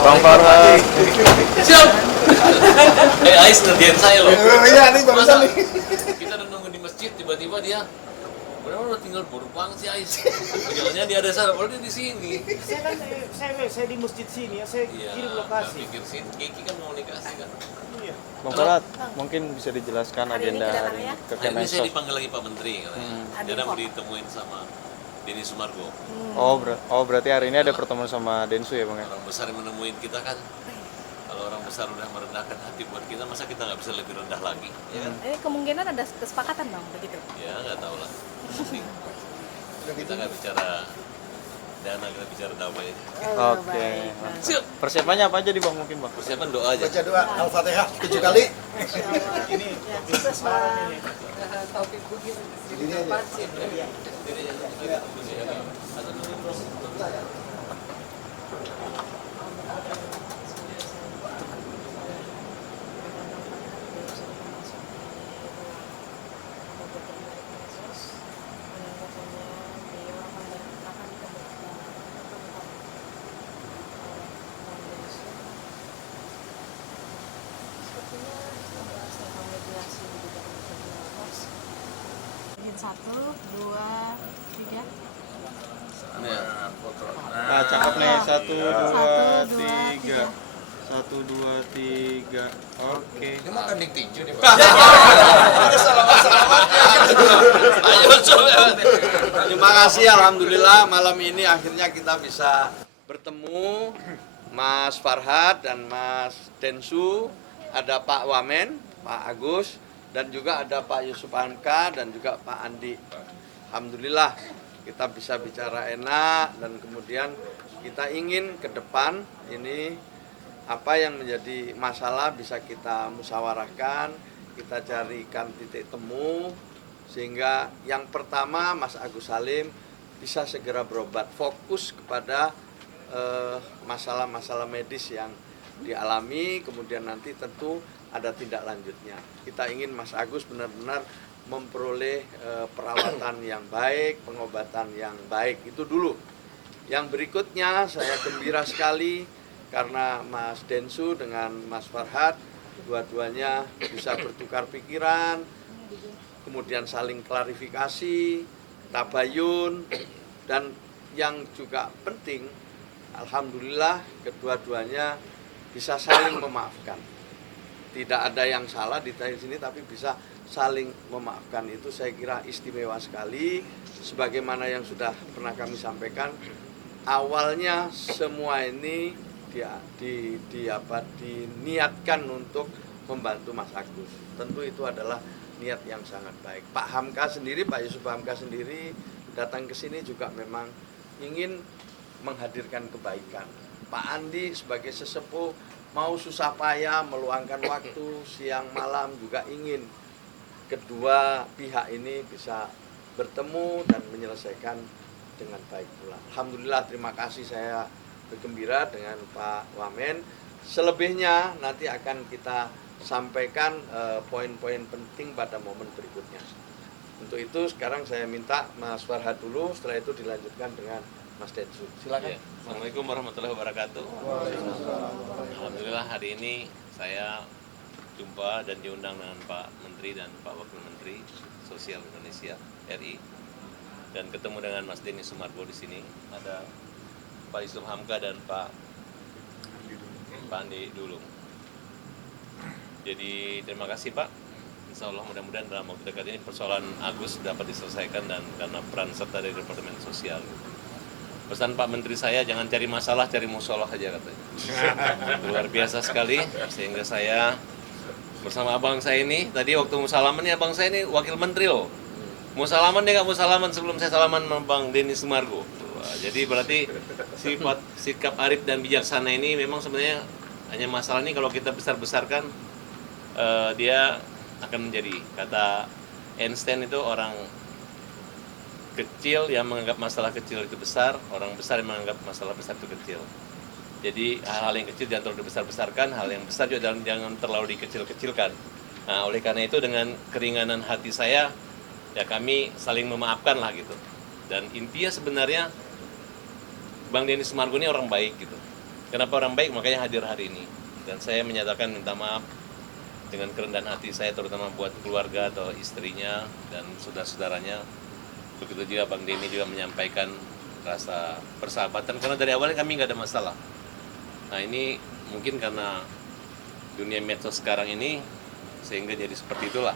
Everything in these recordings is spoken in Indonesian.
Bang Farhan. Siap. Ais ngerjain saya loh. Iya nih barusan nih. Kita udah nunggu di masjid, tiba-tiba dia udah tinggal buru banget sih Ais. Jangan-jangan dia ada sana, padahal dia di sini. Saya di masjid sini ya, saya Iya, kirim nggak lokasi. pikir sih, Kiki kan mau dikasih kan. Iya. Bang Farhan, mungkin bisa dijelaskan Hari ini agenda hari kedatangannya? ini ke Nah, ini saya Kemensos. dipanggil lagi Pak Menteri katanya. Dia Ada mau kok. ditemuin sama Denny Sumargo. Oh, berarti hari ini ada pertemuan sama Densu ya Bang ya? Orang besar yang menemuin kita kan. Kalau orang besar udah merendahkan hati buat kita, masa kita nggak bisa lebih rendah lagi? Ya kan? Ini kemungkinan ada kesepakatan bang, begitu. Ya nggak tahu lah. Penting. Kita nggak bicara dana, kita bicara damai aja. Oke. Baik. Siap. Persiapannya apa aja di Bang mungkin Bang? Persiapan doa aja. Baca doa Al-Fatihah 7 kali. Ini Sukses bang. Ini aja. Izin 1, 2, 3. Ini ya. Nah, cakep nih. 1, 2, 3. 1, 2, 3. Oke. Ayo coba. Terima kasih, alhamdulillah malam ini akhirnya kita bisa bertemu Mas Farhad dan Mas Densu, ada Pak Wamen, Pak Agus, dan juga ada Pak Yusuf Hamka dan juga Pak Andi. Alhamdulillah kita bisa bicara enak dan kemudian kita ingin ke depan ini apa yang menjadi masalah bisa kita musyawarahkan, kita carikan titik temu sehingga yang pertama Mas Agus Salim bisa segera berobat, fokus kepada masalah-masalah medis yang dialami, kemudian nanti tentu ada tindak lanjutnya. Kita ingin Mas Agus benar-benar memperoleh perawatan yang baik, pengobatan yang baik, itu dulu. Yang berikutnya saya gembira sekali karena Mas Densu dengan Mas Farhad dua-duanya bisa bertukar pikiran, kemudian saling klarifikasi, tabayun, dan yang juga penting, alhamdulillah kedua-duanya bisa saling memaafkan. Tidak ada yang salah di sini, tapi bisa saling memaafkan. Itu saya kira istimewa sekali. Sebagaimana yang sudah pernah kami sampaikan, awalnya semua ini diniatkan untuk membantu Mas Agus. Tentu itu adalah niat yang sangat baik. Pak Hamka sendiri, Pak Yusuf Hamka sendiri datang ke sini juga memang ingin menghadirkan kebaikan. Pak Andi sebagai sesepuh mau susah payah meluangkan waktu siang malam juga ingin kedua pihak ini bisa bertemu dan menyelesaikan dengan baik pula. Alhamdulillah, terima kasih, saya bergembira dengan Pak Wamen. Selebihnya nanti akan kita sampaikan poin-poin penting pada momen berikutnya. Untuk itu sekarang saya minta Mas Farhad dulu, setelah itu dilanjutkan dengan Mas Densu. Silakan. Ya. Assalamualaikum warahmatullahi wabarakatuh. Alhamdulillah hari ini saya jumpa dan diundang dengan Pak Menteri dan Pak Wakil Menteri Sosial Indonesia RI, dan ketemu dengan Mas Denny Sumargo di sini. Ada Pak Yusuf Hamka dan Pak Andi Dulung. Jadi terima kasih Pak. Insya Allah mudah-mudahan dalam waktu dekat ini persoalan Agus dapat diselesaikan, dan karena peran serta dari Departemen Sosial. Pesan Pak Menteri saya, jangan cari masalah, cari musolah aja katanya. Luar biasa sekali, sehingga saya bersama abang saya ini, tadi waktu musalaman ini abang saya ini wakil menteri loh. Musalaman dia nggak musalaman sebelum saya salaman sama Bang Denny Sumargo. Wah, jadi berarti sikap arif dan bijaksana ini memang sebenarnya hanya masalah ini kalau kita besar-besarkan, dia akan menjadi, kata Einstein itu, orang kecil yang menganggap masalah kecil itu besar, orang besar yang menganggap masalah besar itu kecil. Jadi hal-hal yang kecil jangan terlalu dibesar-besarkan, hal yang besar juga jangan terlalu dikecil-kecilkan. Nah, oleh karena itu dengan keringanan hati saya, ya kami saling memaafkan lah gitu. Dan intinya sebenarnya Bang Denny Sumargo ini orang baik gitu. Kenapa orang baik? Makanya hadir hari ini. Dan saya menyatakan minta maaf dengan kerendahan hati saya, terutama buat keluarga atau istrinya dan saudara-saudaranya. Begitu juga Bang Denny juga menyampaikan rasa persahabatan, karena dari awalnya kami nggak ada masalah. Nah ini mungkin karena dunia medsos sekarang ini sehingga jadi seperti itulah.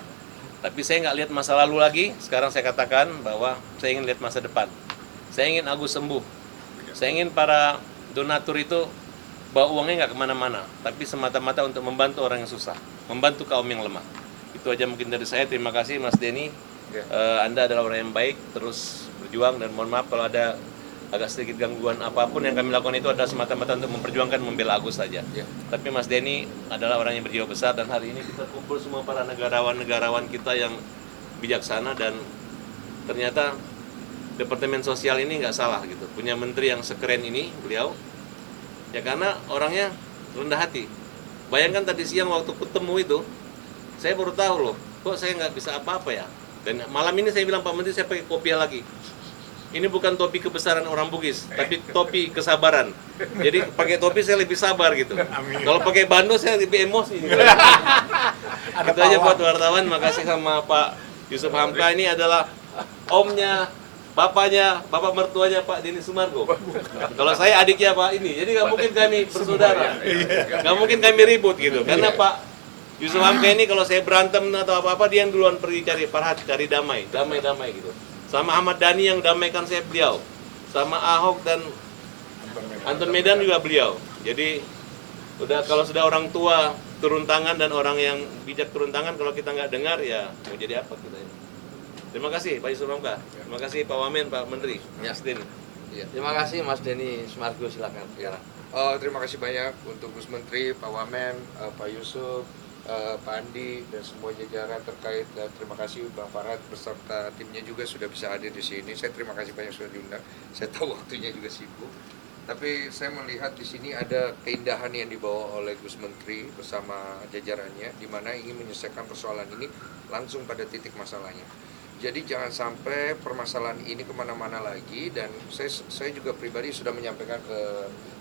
Tapi saya nggak lihat masa lalu lagi. Sekarang saya katakan bahwa saya ingin lihat masa depan. Saya ingin Agus sembuh. Saya ingin para donatur itu bawa uangnya nggak kemana-mana, tapi semata-mata untuk membantu orang yang susah, membantu kaum yang lemah. Itu aja mungkin dari saya. Terima kasih Mas Denny. Anda adalah orang yang baik, terus berjuang, dan mohon maaf kalau ada agak sedikit gangguan. Apapun yang kami lakukan itu adalah semata-mata untuk memperjuangkan membela Agus saja. Tapi Mas Denny adalah orang yang berjiwa besar, dan hari ini kita kumpul semua para negarawan kita yang bijaksana, dan ternyata Departemen Sosial ini nggak salah gitu, punya menteri yang sekeren ini beliau. Ya karena orangnya rendah hati. Bayangkan tadi siang waktu ketemu itu, saya baru tahu loh, kok saya nggak bisa apa-apa ya. Dan malam ini saya bilang, Pak Menteri, saya pakai kopiah lagi. Ini bukan topi kebesaran orang Bugis, tapi topi kesabaran. Jadi pakai topi saya lebih sabar gitu. Kalau pakai bando saya lebih emosi. Itu aja buat wartawan. Makasih sama Pak Yusuf Hamka. Ini adalah omnya, bapaknya, bapak mertuanya Pak Denny Sumargo. Kalau saya adiknya Pak ini, jadi nggak mungkin kami bersaudara, nggak mungkin kami ribut gitu. Karena Pak Yusuf Hamka ini kalau saya berantem atau apa-apa, dia yang duluan pergi cari Farhad, cari damai gitu. Sama Ahmad Dhani yang damaikan saya beliau, sama Ahok dan Anton Medan juga beliau. Jadi kalau sudah orang tua turun tangan dan orang yang bijak turun tangan, kalau kita nggak dengar ya mau jadi apa kita ini. Terima kasih Pak Yusuf Hamka. Terima kasih Pak Wamen, Pak Menteri. Ya. Mas Denny. Terima kasih Mas Denny Sumargo, silakan. Ya. Terima kasih banyak untuk Gus Menteri, Pak Wamen, Pak Yusuf, Pak Andi, dan semua jajaran terkait. Dan terima kasih Bang Farhad beserta timnya juga sudah bisa hadir di sini. Saya terima kasih banyak sudah diundang. Saya tahu waktunya juga sibuk. Tapi saya melihat di sini ada keindahan yang dibawa oleh Gus Menteri bersama jajarannya, di mana ingin menyelesaikan persoalan ini langsung pada titik masalahnya. Jadi jangan sampai permasalahan ini kemana-mana lagi, dan saya juga pribadi sudah menyampaikan ke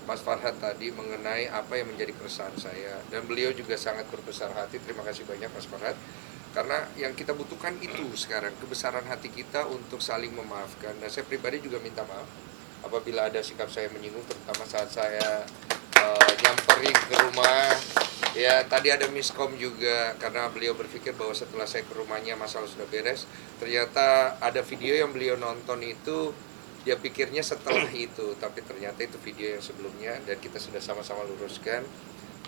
Mas Farhad tadi mengenai apa yang menjadi keresahan saya, dan beliau juga sangat berbesar hati. Terima kasih banyak Mas Farhad, karena yang kita butuhkan itu sekarang, kebesaran hati kita untuk saling memaafkan. Dan saya pribadi juga minta maaf apabila ada sikap saya menyinggung, terutama saat saya nyamperin ke rumah. Ya, tadi ada miskom juga karena beliau berpikir bahwa setelah saya ke rumahnya masalah sudah beres. Ternyata ada video yang beliau nonton itu, dia pikirnya setelah itu, tapi ternyata itu video yang sebelumnya, dan kita sudah sama-sama luruskan.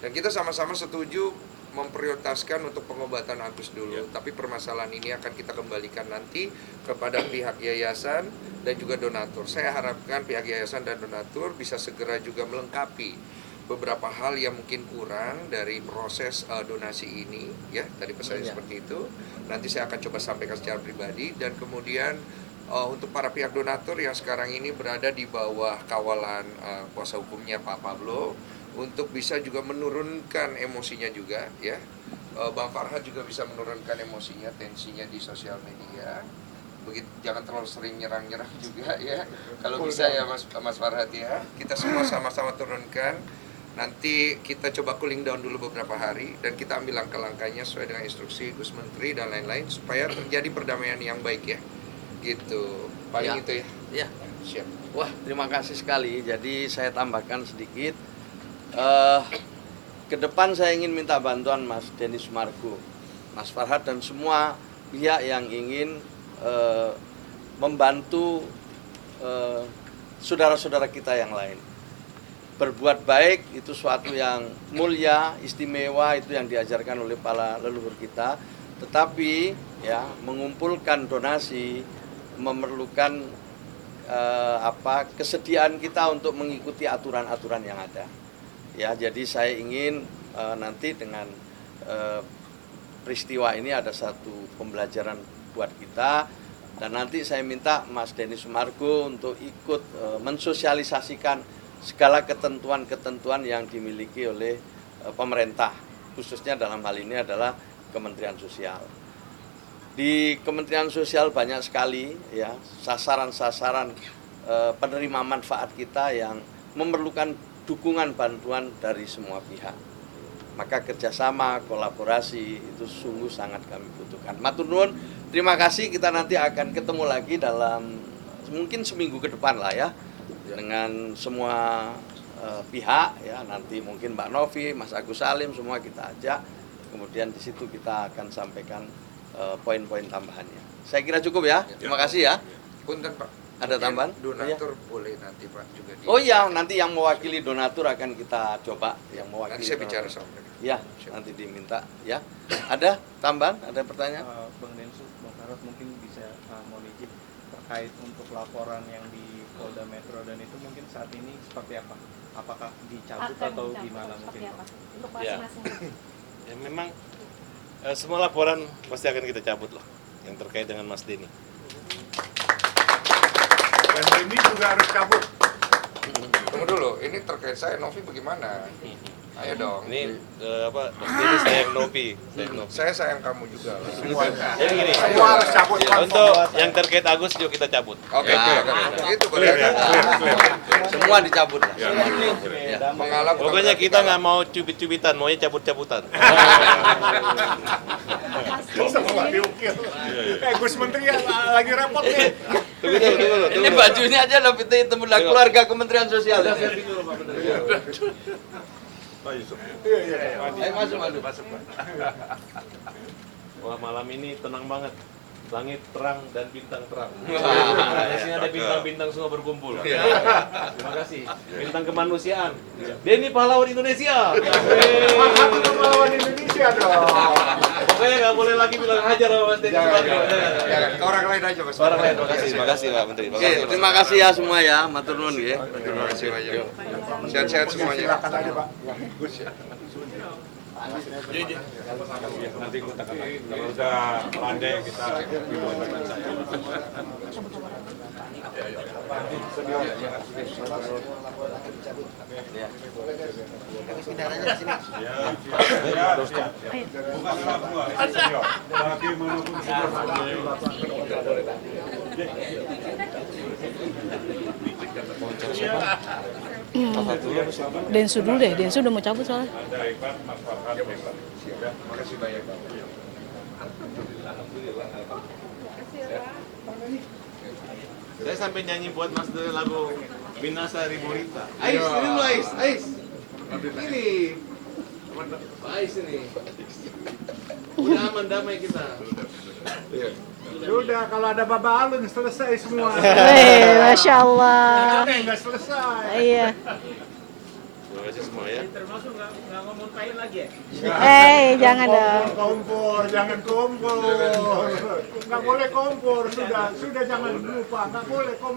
Dan kita sama-sama setuju memprioritaskan untuk pengobatan Agus dulu. Tapi permasalahan ini akan kita kembalikan nanti kepada pihak yayasan dan juga donatur. Saya harapkan pihak yayasan dan donatur bisa segera juga melengkapi beberapa hal yang mungkin kurang dari proses donasi ini, ya. Tadi pesannya seperti itu. Nanti saya akan coba sampaikan secara pribadi. Dan kemudian untuk para pihak donatur yang sekarang ini berada di bawah kawalan kuasa hukumnya Pak Pablo, untuk bisa juga menurunkan emosinya juga, ya. Bang Farhad juga bisa menurunkan emosinya, tensinya di sosial media. Begitu, jangan terlalu sering nyerang-nyerang juga, ya. Kalau bisa ya Mas Farhad, ya. Kita semua sama-sama turunkan. Nanti kita coba cooling down dulu beberapa hari, dan kita ambil langkah-langkahnya sesuai dengan instruksi Gus Menteri dan lain-lain, supaya terjadi perdamaian yang baik, ya. Gitu. Paling itu ya. Ya. Siap. Wah, terima kasih sekali. Jadi saya tambahkan sedikit. Ke depan saya ingin minta bantuan Mas Denny Sumargo, Mas Farhad, dan semua pihak yang ingin membantu saudara-saudara kita yang lain. Berbuat baik itu suatu yang mulia, istimewa, itu yang diajarkan oleh para leluhur kita. Tetapi ya, mengumpulkan donasi memerlukan kesediaan kita untuk mengikuti aturan-aturan yang ada. Ya, jadi saya ingin nanti dengan peristiwa ini ada satu pembelajaran buat kita, dan nanti saya minta Mas Denny Sumargo untuk ikut mensosialisasikan segala ketentuan-ketentuan yang dimiliki oleh pemerintah, khususnya dalam hal ini adalah Kementerian Sosial. Di Kementerian Sosial banyak sekali ya sasaran-sasaran penerima manfaat kita yang memerlukan dukungan bantuan dari semua pihak. Maka kerjasama, kolaborasi itu sungguh sangat kami butuhkan. Matur nuwun, terima kasih. Kita nanti akan ketemu lagi dalam mungkin seminggu ke depan lah ya, dengan semua pihak ya. Nanti mungkin Mbak Novi, Mas Agus Salim semua kita ajak. Kemudian di situ kita akan sampaikan poin-poin tambahannya. Saya kira cukup ya. Terima kasih ya. Punten Pak. Ada tambahan? Donatur boleh nanti Pak juga di. Oh iya, nanti yang mewakili donatur akan kita coba yang mewakili. Nanti saya bicara donatur. sama mereka. Ya, nanti diminta ya. Ada tambahan? Ada pertanyaan? Bang Densu, Bang Farad mungkin bisa mohon izin terkait untuk laporan yang di Polda Metro dan itu mungkin saat ini seperti apa? Apakah dicabut atau gimana mungkin? Seperti apa? Untuk Ya. masing-masing. Ya memang semua laporan pasti akan kita cabut lah yang terkait dengan Mas Denny. Dan ini juga harus cabut. Tunggu dulu, ini terkait saya Novi bagaimana? Ayo dong. Ini Mas Denny sayang Novi, Saya sayang kamu juga. Jadi gini, Semua harus cabut. untuk yang terkait Agus yuk kita cabut. Oke, itu Clear ya, benar. clear. Semua dicabut lah. Ya. Mengalah Pokoknya kita nggak mau cubit-cubitan, maunya cabut-cabutan. Semua diukir. Gus Menteri lagi repot nih. Tunggu. Ini bajunya aja lebih hitam keluarga Kementerian Sosial. Ayo masuk. Wah malam ini tenang banget. Langit terang dan bintang terang. Wah. Di sini ada bintang-bintang semua berkumpul. Terima kasih. Bintang kemanusiaan. Denny pahlawan Indonesia. Satu pahlawan Indonesia dong. Pokoknya nggak boleh lagi bilang hajar sama Mas Denny. Jangan, ke orang lain aja Mas. Orang lain, terima kasih Pak Menteri. Oke, terima kasih ya semua ya, matur nuwun ya. Terima kasih banyak. Sehat-sehat semuanya. Silakan aja Pak. Gus ya. Nanti kita kalau udah pandai kita Densu dulu deh, Densu udah mau cabut soalnya. Makasih banyak Pak. Saya sampai nyanyi buat Mas Denny lagu Binasa Riborita. Ais, ini lu Ais. Ini. Pak Ais ini. Udah aman damai kita. Sudah kalau ada Baba Alun selesai semua. Masya Allah. Nggak selesai. Iya. Terima kasih semua ya. Termasuk nggak ngomong kain lagi ya? Jangan dong. Kompor, jangan kompor. Nggak boleh kompor, sudah jangan lupa, nggak boleh kompor.